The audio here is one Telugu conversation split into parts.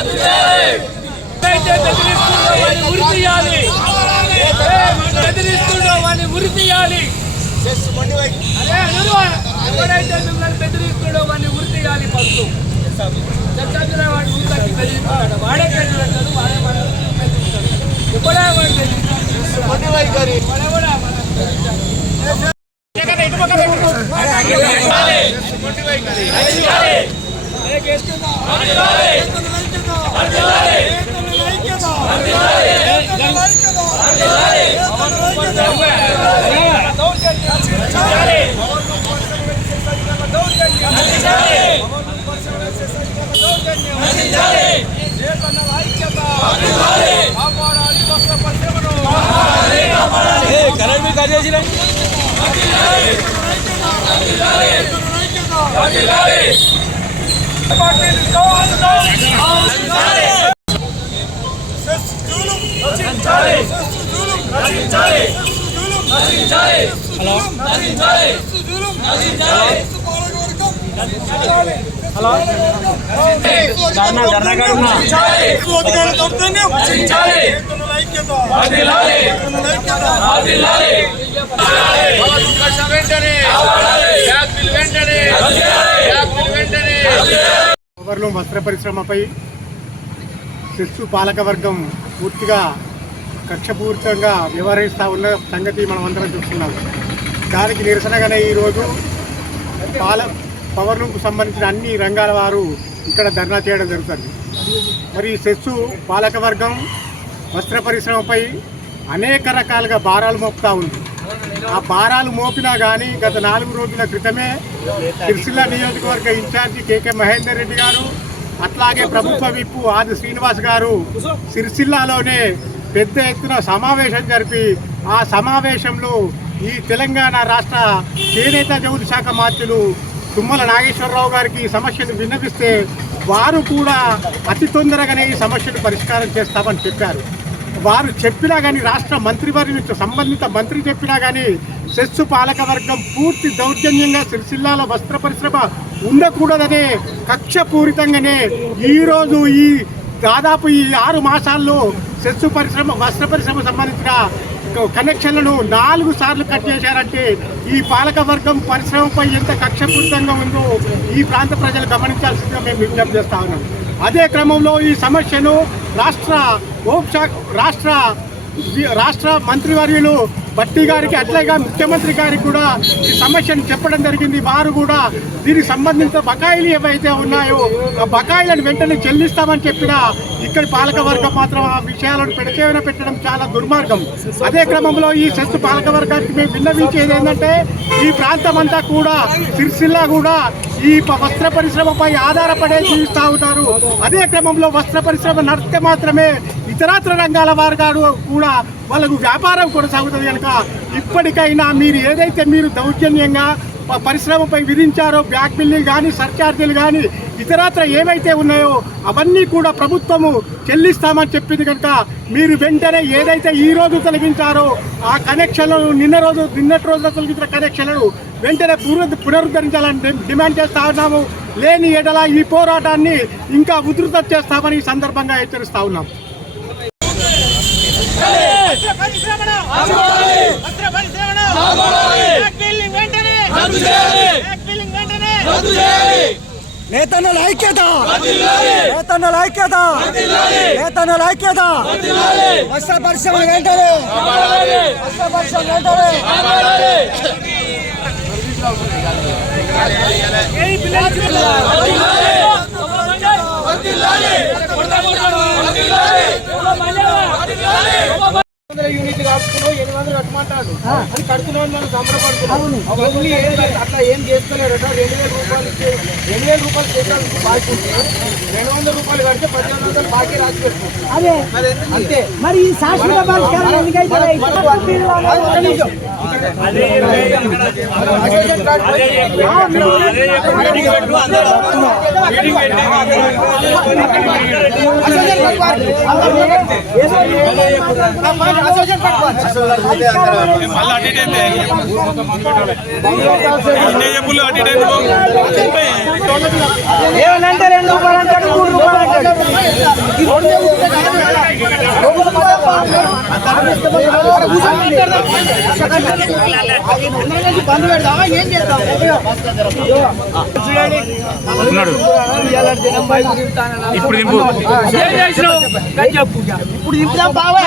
ఎవరైతే బెదిరిస్తుండో వాడిని ఉరి తీయాలి బెదిరిస్తుండో వాడిని ఉరి తీయాలి అరే అనురువా, ఎవరైతే మిమ్మల్ని బెదిరిస్తుండో వాడిని ఉరి తీయాలి ఫస్ట్ చట్టంలో వాడు ఊరు కట్టి బెదిరిస్తాడు వాడే బెదిరిస్తాడు వాడే మన బెదిరిస్తాడు ఎప్పుడే వాడు బెదిరిస్తాడు ఓవర్లూమ్ వస్త్ర పరిశ్రమపై శిశు పాలకవర్గం పూర్తిగా కక్షపూరితంగా వ్యవహరిస్తూ ఉన్న సంగతి మనం అందరం చూస్తున్నాం. దానికి నిరసనగానే ఈరోజు పాల పవర్లూమ్కు సంబంధించిన అన్ని రంగాల వారు ఇక్కడ ధర్నా చేయడం జరుగుతుంది. మరి ఈ సెస్సు పాలకవర్గం వస్త్ర పరిశ్రమపై అనేక రకాలుగా భారాలు మోపుతూ ఉంది. ఆ భారాలు మోపినా కానీ గత నాలుగు రోజుల క్రితమే సిరిసిల్ల నియోజకవర్గ ఇన్ఛార్జి కేకే మహేందర్ రెడ్డి గారు అట్లాగే ప్రభుత్వ విప్పు ఆది శ్రీనివాస్ గారు సిరిసిల్లాలోనే పెద్ద ఎత్తున సమావేశం జరిపి ఆ సమావేశంలో ఈ తెలంగాణ రాష్ట్ర చేనేత జౌలి శాఖ మంత్రులు తుమ్మల నాగేశ్వరరావు గారికి సమస్యను విన్నపిస్తే వారు కూడా అతి తొందరగానే ఈ సమస్యను పరిష్కారం చేస్తామని చెప్పారు. వారు చెప్పినా కానీ రాష్ట్ర మంత్రివర్యులు సంబంధిత మంత్రి చెప్పినా కానీ సెస్సు పాలక వర్గం పూర్తి దౌర్జన్యంగా సిరిసిల్లాలో వస్త్ర పరిశ్రమ ఉండకూడదనే కక్షపూరితంగానే ఈరోజు ఈ దాదాపు ఈ ఆరు మాసాల్లో సెస్సు పరిశ్రమ వస్త్ర పరిశ్రమ సంబంధించిన కనెక్షన్లను నాలుగు సార్లు కట్ చేశారంటే ఈ పాలక వర్గం పరిశ్రమపై ఎంత కక్షపూరితంగా ఉందో ఈ ప్రాంత ప్రజలు గమనించాల్సిందిగా మేము విజ్ఞప్తి చేస్తా ఉన్నాం. అదే క్రమంలో ఈ సమస్యను రాష్ట్ర హోంశాఖ రాష్ట్ర రాష్ట్ర మంత్రివర్యులు భట్టి గారికి అట్లాగే ముఖ్యమంత్రి గారికి కూడా ఈ సమస్యను చెప్పడం జరిగింది. వారు కూడా దీనికి సంబంధించిన బకాయిలు ఏవైతే ఉన్నాయో ఆ బకాయిలను వెంటనే చెల్లిస్తామని చెప్పిన ఇక్కడ పాలకవర్గం మాత్రం ఆ విషయాలను పెడచేవన పెట్టడం చాలా దుర్మార్గం. అదే క్రమంలో ఈ సెస్ పాలకవర్గానికి మేము విన్నవించేది ఏంటంటే ఈ ప్రాంతం అంతా కూడా సిరిసిల్ల కూడా ఈ ప- వస్త్ర పరిశ్రమపై ఆధారపడే జీవిస్తూ ఉంటారు అదే క్రమంలో వస్త్ర పరిశ్రమ నడిస్తే మాత్రమే ఇతరాత్ర రంగాల వారు కూడా వాళ్ళకు వ్యాపారం కొనసాగుతుంది కనుక ఇప్పటికైనా మీరు ఏదైతే మీరు దౌర్జన్యంగా పరిశ్రమపై విధించారో బ్యాక్ బిల్లులు కానీ సర్చార్జీలు కానీ ఇతరత్ర ఏవైతే ఉన్నాయో అవన్నీ కూడా ప్రభుత్వము చెల్లిస్తామని చెప్పింది కనుక మీరు వెంటనే ఏదైతే ఈ రోజు తొలగించారో ఆ కనెక్షన్లను నిన్న రోజు నిన్నటి రోజున తొలగించిన కనెక్షన్లను వెంటనే పునరు పునరుద్ధరించాలని డిమాండ్ చేస్తా ఉన్నాము. లేని ఎడల ఈ పోరాటాన్ని ఇంకా ఉధృతం చేస్తామని ఈ సందర్భంగా హెచ్చరిస్తా ఉన్నాం. వస్త్ర పరిశ్రమను వస్త్ర పరిశ్రమను బిల్లింగ్ వెంటనే బిల్లింగ్ వెంటనే నేతన్నల ఐక్యత నేతన్నల ఐక్యత నేతన్నల ఐక్యత వస్త్ర పరిశ్రమ వెంటనే వస్త్ర పరిశ్రమ వెంటనే ఏ పిల్లలు కాపుతున్నావు ఎనిమిది వందలు కట్టమంటాడు అది కడుతున్నావు మనం సంబరపడుతున్నాం అట్లా ఏం చేస్తలేరట రెండు వేల రూపాయలు రెండు వేల రూపాయలు చేసాడు బాకీ రెండు వందల రూపాయలు కడితే పదిహేను వందలు బాకీ రాసి అంతే మరి ఈ శాశ్వత పరిష్కారం ఎందుకైతే. అసోసియేషన్. మళ్ళీ అటు ఇటు ఏంది? ఇన్నే చెప్పులు అటు ఇటు ఎందుకు? చెప్పే. ఏమనంటే రెండు రూపాయలు అంటాడు మూడు రూపాయలు అంటాడు ఈ రెండు బంద్ పెడదామా ఏం చేద్దాం ఉన్నాడు ఇప్పుడు చెప్పు ఇప్పుడు దింపుదాం బాబాయ్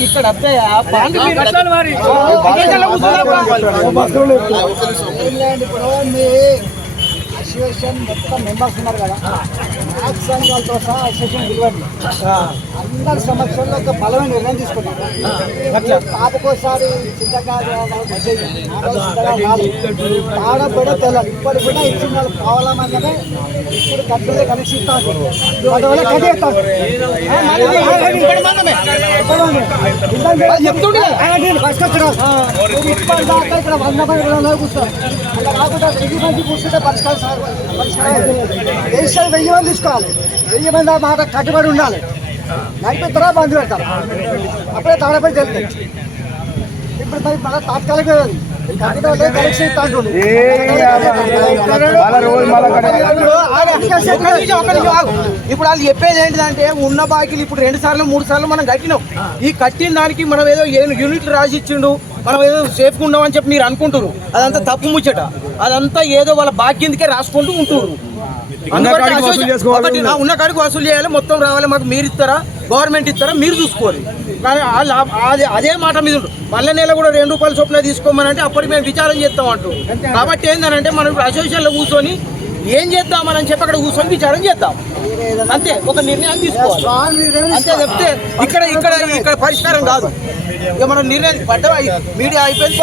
ఇక్కడ అబ్బాయి అసోసియేషన్ మొత్తం మెంబర్స్ ఉన్నారు కదా నాయక సంఘాలతో సహా అసోసియేషన్ పిలవండి అందరి సమక్షంలో ఒక బలమైన నిర్ణయం తీసుకున్నాం పాపకోసారి ఆడబడ తెల్లాలి ఇప్పుడు కూడా ఇచ్చిన వాళ్ళు కావాలన్నదే ఇప్పుడు కట్టులే కనెక్షన్ అందువల్ల కట్టేస్తాను ఇక్కడ వంద మంది రెండు వందలు కూర్చోవాలి అలా కాకుండా వెయ్యి మంది కూర్చుంటే పరిష్కారం సార్ పరిష్కారం వెయ్యి మంది తీసుకోవాలి వెయ్యి మంది ఆ మాట కట్టుబడి ఉండాలి నడిపిన తర్వాత బంద్ పెడతారు అప్పుడే తాడపై తెలుస్తుంది ఇప్పుడు మరి మన తాత్కాలిక ఇప్పుడు వాళ్ళు చెప్పేది ఏంటిదంటే ఉన్న బాకీలు ఇప్పుడు రెండు సార్లు మూడు సార్లు మనం కట్టినాం. ఈ కట్టిన దానికి మనం ఏదో ఏడు యూనిట్లు రాసి ఇచ్చిండు మనం ఏదో సేఫ్ ఉన్నామని చెప్పి మీరు అనుకుంటున్నారు. అదంతా తప్పు ముచ్చట. అదంతా ఏదో వాళ్ళ భాగ్యందుకే రాసుకుంటూ ఉంటున్నారు. ఒకటి ఉన్న కాడికి వసూలు చేయాలి మొత్తం రావాలి మాకు మీరు ఇస్తారా గవర్నమెంట్ ఇస్తారా మీరు చూసుకోవాలి. కానీ అదే అదే మాట మీద ఉంటుంది మళ్ళీ నెల కూడా రెండు రూపాయల చొప్పున తీసుకోమని అంటే అప్పటికి మేము విచారం చేస్తాం అంటూ కాబట్టి ఏంటంటే మనం అసోసియేషన్లో కూర్చొని ఏం చేద్దామని చెప్పి అక్కడ కూర్చొని విచారం చేద్దాం. అంతే ఒక నిర్ణయం తీసుకోవాలి. అంతే చెప్తే ఇక్కడ ఇక్కడ ఇక్కడ పరిష్కారం కాదు. ఇక మనం నిర్ణయం పడ్డ మీడియా అయిపోయింది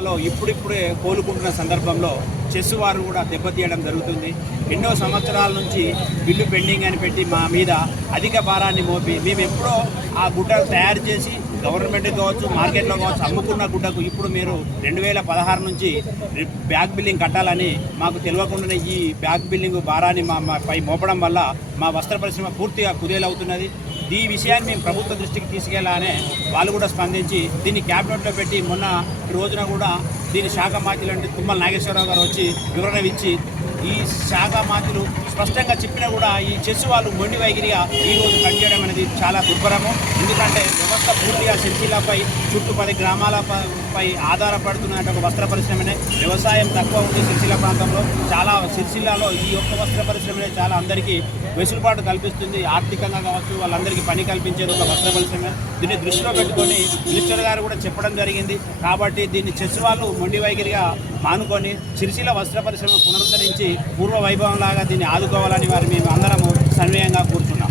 తెలంగాణలో ఇప్పుడిప్పుడే కోలుకుంటున్న సందర్భంలో చెస్ వారు కూడా దెబ్బతీయడం జరుగుతుంది. ఎన్నో సంవత్సరాల నుంచి బిల్లు పెండింగ్ అని పెట్టి మా మీద అధిక భారాన్ని మోపి మేము ఎప్పుడో ఆ గుడ్డలు తయారు చేసి గవర్నమెంట్ కావచ్చు మార్కెట్లో కావచ్చు అమ్ముకున్న గుడ్డకు ఇప్పుడు మీరు రెండు వేల పదహారు నుంచి బ్యాక్ బిల్లింగ్ కట్టాలని మాకు తెలియకుండానే ఈ బ్యాక్ బిల్లింగ్ భారాన్ని మా పై మోపడం వల్ల మా వస్త్ర పరిశ్రమ పూర్తిగా కుదేలవుతున్నది. ఈ విషయాన్ని మేము ప్రభుత్వ దృష్టికి తీసుకెళ్ళానే వాళ్ళు కూడా స్పందించి దీన్ని క్యాబినెట్లో పెట్టి మొన్న రోజున కూడా దీని శాఖ మాత్రులు అంటే తుమ్మల నాగేశ్వరరావు గారు వచ్చి వివరణ ఇచ్చి ఈ శాఖ మాత్రులు స్పష్టంగా చెప్పినా కూడా ఈ చెస్ వాళ్ళు మొండి వైఖరిగా ఈ రోజు కట్ చేయడం అనేది చాలా దుర్భరము. ఎందుకంటే వ్యవస్థ పూర్తిగా సిరిసిల్లపై చుట్టూ పది గ్రామాల పై ఆధారపడుతున్న ఒక వస్త్ర పరిశ్రమనే. వ్యవసాయం తక్కువ ఉంది సిరిసిల్ల ప్రాంతంలో. చాలా సిరిసిల్లాలో ఈ యొక్క వస్త్ర పరిశ్రమనే చాలా అందరికీ వెసులుబాటు కల్పిస్తుంది. ఆర్థికంగా కావచ్చు వాళ్ళందరికీ పని కల్పించేది ఒక వస్త్ర పరిశ్రమ. దీన్ని దృష్టిలో పెట్టుకొని మినిస్టర్ గారు కూడా చెప్పడం జరిగింది. కాబట్టి దీన్ని చెస్ వాళ్ళు మొండి వైఖరిగా మానుకొని సిరిసిల వస్త్ర పరిశ్రమ పునరుద్ధరించి పూర్వ వైభవం లాగా దీన్ని ఆదుకోవాలని వారు మేము అందరము సన్వయంగా కూర్చున్నాం.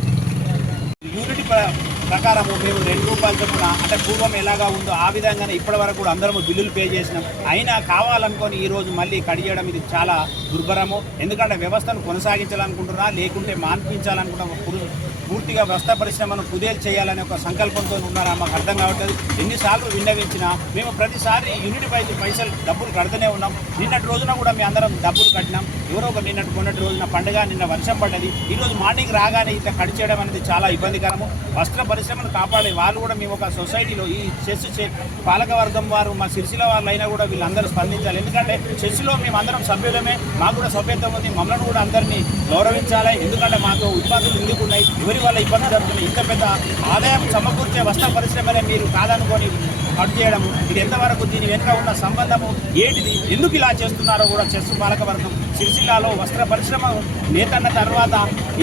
యూనిట్ ప్ర- ప్రకారము మేము రెండు రూపాయలు చొప్పున అంటే పూర్వం ఎలాగా ఉందో ఆ విధంగానే ఇప్పటి వరకు కూడా అందరము బిల్లులు పే చేసినాం. అయినా కావాలనుకొని ఈరోజు మళ్ళీ కడి చేయడం ఇది చాలా దుర్భరము. ఎందుకంటే వ్యవస్థను కొనసాగించాలనుకుంటున్నా లేకుంటే మాన్పించాలనుకుంటున్నా పూర్తిగా వస్త్ర పరిశ్రమను కుదేలు చేయాలనే ఒక సంకల్పంతో ఉన్నారా? మాకు అర్థం కావట్లేదు. ఎన్నిసార్లు విన్నవించినా మేము ప్రతిసారి యూనిట్ పై పైసలు డబ్బులు కడుతూనే ఉన్నాం. నిన్నటి రోజున కూడా మేము అందరం డబ్బులు కట్టినాం. ఎవరో ఒక నిన్నటి మొన్నటి రోజున పండుగ నిన్న వర్షం పడ్డది. ఈరోజు మార్నింగ్ రాగానే ఇట్లా కట్ చేయడం అనేది చాలా ఇబ్బందికరము. వస్త్ర పరిశ్రమను కాపాడే వాళ్ళు కూడా మేము ఒక సొసైటీలో ఈ చెస్ చే- పాలక వర్గం వారు మా సిరిసిల వాళ్ళు అయినా కూడా వీళ్ళందరూ స్పందించాలి. ఎందుకంటే చెస్లో మేము అందరం సభ్యులమే. మాకు కూడా సభ్యత్వం ఉంది. మమ్మల్ని కూడా అందరినీ గౌరవించాలి. ఎందుకంటే మాకు ఇబ్బందులు ఎందుకు ఉన్నాయి? ఎవరి వల్ల ఇబ్బంది జరుగుతుంది. ఇంత పెద్ద ఆదాయం సమకూర్చే వస్త్ర పరిశ్రమనే మీరు కాదనుకొని కట్ చేయడము ఇది ఎంతవరకు దీని వెనుక ఉన్న సంబంధము ఏంటిది ఎందుకు ఇలా చేస్తున్నారో కూడా చెస్ పాలకవర్గం సిరిసిల్లాలో వస్త్ర పరిశ్రమ నేతన్న తర్వాత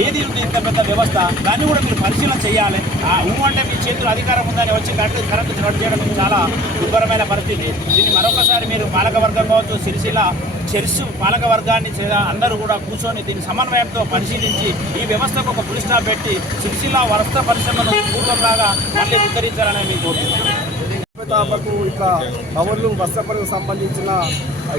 ఏది ఉంది ఇంత పెద్ద వ్యవస్థ? దాన్ని కూడా మీరు పరిశీలన చేయాలి. ఆ ఊ అంటే మీ చేతులు అధికారం ఉందని వచ్చి కరెంట్ కరెంట్ కట్ చేయడం చాలా దుర్భరమైన పరిస్థితి. దీన్ని మరొకసారి మీరు పాలకవర్గం కావచ్చు సిరిసిల్ల చెర్స్ పాలకవర్గాన్ని అందరూ కూడా కూర్చొని దీని సమన్వయంతో పరిశీలించి ఈ వ్యవస్థకు ఒక పులిస్టాప్ పెట్టి సిరిసిల్ల వస్త్ర పరిశ్రమను పూర్వంలాగా మళ్ళీ ఉద్ధరించాలని మీకు ఇట్లా పవర్లు వస్త్రపరకు సంబంధించిన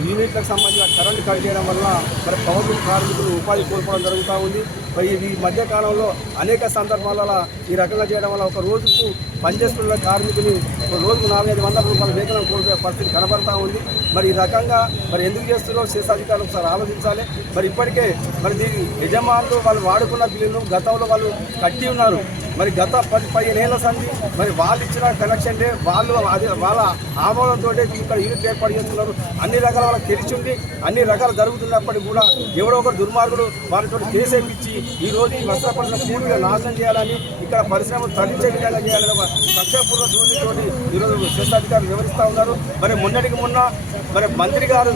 యూనిట్లకు సంబంధించిన కరెంట్ కట్ చేయడం వల్ల మరి పౌరులు కార్మికులు ఉపాధి కోల్పోవడం జరుగుతూ ఉంది. మరి ఈ మధ్య కాలంలో అనేక సందర్భాలలో ఈ రకంగా చేయడం వల్ల ఒక రోజుకు పనిచేస్తున్న కార్మికుని ఒక రోజుకు నాలుగైదు వందల రూపాయల వేతనం కోల్పోయే పరిస్థితి కనబడతా ఉంది. మరి ఈ రకంగా మరి ఎందుకు చేస్తున్నారో చేసే అధికారులు ఒకసారి ఆలోచించాలి. మరి ఇప్పటికే మరి దీని యజమానులు వాళ్ళు వాడుకున్న బిల్లును గతంలో వాళ్ళు కట్టి ఉన్నారు. మరి గత పది పదిహేను ఏళ్ళ సంది మరి వాళ్ళు ఇచ్చిన కనెక్షన్ డే వాళ్ళు అది వాళ్ళ ఆమోదంతో ఇక్కడ యూనిట్ ఏర్పాటు చేస్తున్నారు. అన్ని రకాల వాళ్ళకి తెలిసి ఉండి అన్ని రకాలు జరుగుతున్నప్పటికీ కూడా ఎవడో ఒకరు దుర్మార్గుడు వారితో కేసు ఈ రోజు ఈ వస్త్ర పరిశ్రమ పూర్తిగా నాశనం చేయాలని ఇక్కడ పరిశ్రమ తరలించే విధంగా చేయాలని ఒక లక్ష్యపూర్వ ధోరణితోటి ఈరోజు శిస్తాధికారులు వివరిస్తూ ఉన్నారు. మరి మొన్నటికి మొన్న మరి మంత్రి గారు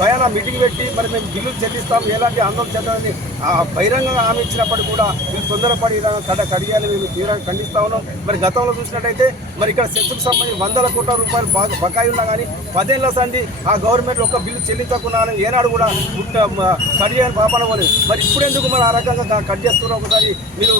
స్వయాన మీటింగ్ పెట్టి మరి మేము బిల్లు చెల్లిస్తాం ఎలాంటి ఆందోళన చేద్దామని ఆ బహిరంగంగా హామీ ఇచ్చినప్పటికీ కూడా వీళ్ళు తొందరపడి ఇలా కడ కడియాలని మేము తీవ్రంగా ఖండిస్తా ఉన్నాం. మరి గతంలో చూసినట్టయితే మరి ఇక్కడ సెస్సుకు సంబంధించి వందల కోట్ల రూపాయలు బకాయి ఉన్నా కానీ పదేళ్ళ సంది ఆ గవర్నమెంట్ ఒక్క బిల్లు చెల్లించకుండా ఏనాడు కూడా పుట్ట మ- కట్ చేయని పాపన పోలేదు మరి ఇప్పుడు ఎందుకు మరి ఆ రకంగా కట్ చేస్తున్నారు ఒకసారి మీరు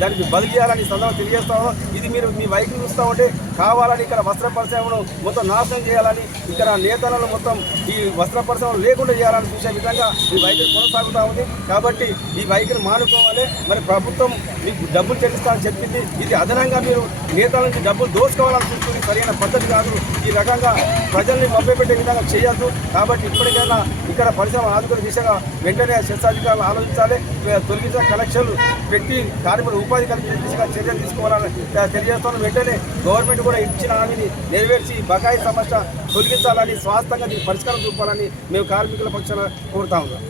దానికి బదిలీ చేయాలని సందర్భం సందర్భంగా ఇది మీరు మీ వైఖరి చూస్తూ ఉంటే కావాలని ఇక్కడ వస్త్ర పరిశ్రమను మొత్తం నాశనం చేయాలని ఇక్కడ నేతలను మొత్తం ఈ వస్త్ర పరిశ్రమలు లేకుండా చేయాలని చూసే విధంగా ఈ వైఖరి కొనసాగుతూ ఉంది. కాబట్టి ఈ వైఖరి మానుకోవాలి. మరి ప్రభుత్వం మీకు డబ్బులు చెల్లిస్తామని చెప్పింది. ఇది అదనంగా మీరు నేతల నుంచి డబ్బులు దోసుకోవాలని చూస్తుంది సరైన పద్ధతి కాదు. ఈ రకంగా ప్రజల్ని మభ్యపెట్టే విధంగా చేయొద్దు. కాబట్టి ఇప్పటికైనా ఇక్కడ పరిశ్రమ ఆదుకునే దిశగా వెంటనే శిక్షాధికారులు ఆలోచించాలి. తొలగించిన కలెక్షన్లు పెట్టి కార్మికులు ఉపాధి కల్పించే దిశగా చర్యలు తీసుకోవాలని తెలియజేస్తున్నాం వెంటనే గవర్నమెంట్ కూడా ఇచ్చిన హామీని నెరవేర్చి బకాయి సమస్య తొలగించాలని స్వాస్థంగా దీనికి పరిష్కారం చూపాలని మేము కార్మికుల పక్షాన కోరుతా ఉన్నాం.